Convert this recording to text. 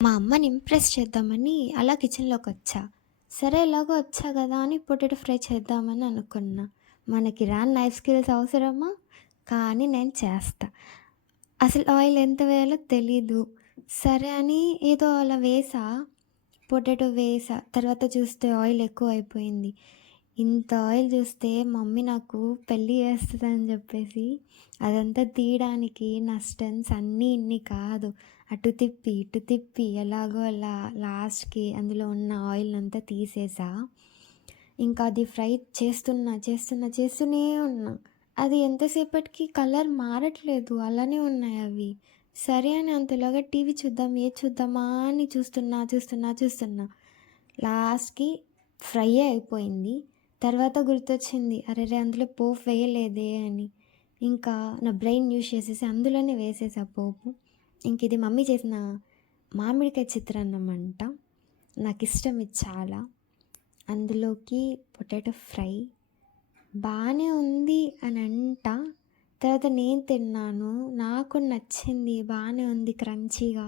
మా అమ్మని ఇంప్రెస్ చేద్దామని అలా కిచెన్‌లోకొచ్చా. సరే ఎలాగో వచ్చా గదా అని పొటాటో ఫ్రై చేద్దామని అనుకున్నా. మనకి రాని నైఫ్ స్కిల్స్ అవసరమా? కానీ నేను చేస్తా. అసలు ఆయిల్ ఎంత వేయాలో తెలీదు. సరే అని ఏదో అలా వేసా. పొటాటో వేసా. తర్వాత చూస్తే ఆయిల్ ఎక్కువైపోయింది. ఇంత ఆయిల్ చూస్తే మమ్మీ నాకు పెళ్లి చేస్తదని చెప్పేసి అదంతా తీయడానికి నా స్టెన్స్ అన్నీ ఇన్ని కాదు. అటు తిప్పి, ఇటు తిప్పి ఎలాగో అలా లాస్ట్‌కి అందులో ఉన్న ఆయిల్‌నంతా తీసేసా. ఇంకా అది ఫ్రై చేస్తూనే ఉన్నా. అది ఎంతసేపటికి కలర్ మారట్లేదు. అలానే ఉన్నాయవి. సరే అని అంతలోగా టీవీ చూద్దాం, ఏది చూద్దామా అని చూస్తున్నా. లాస్ట్‌కి ఫ్రైయే అయిపోయింది. తర్వాత గుర్తొచ్చింది. అరెరే! అందులో పోపు వేయలేదే అని. ఇంకా నా బ్రెయిన్ యూజ్ చేసేసి అందులోనే వేసేసా పోపు. ఇంకిది మమ్మీ చేసిన మామిడికాయ చిత్రాన్నం అంట. నాకిష్టం ఇది చాలా. అందులోకి పొటాటో ఫ్రై బానే ఉంది అని తర్వాత నేను తిన్నాను. నాకు నచ్చింది. బానే ఉంది క్రంచీగా.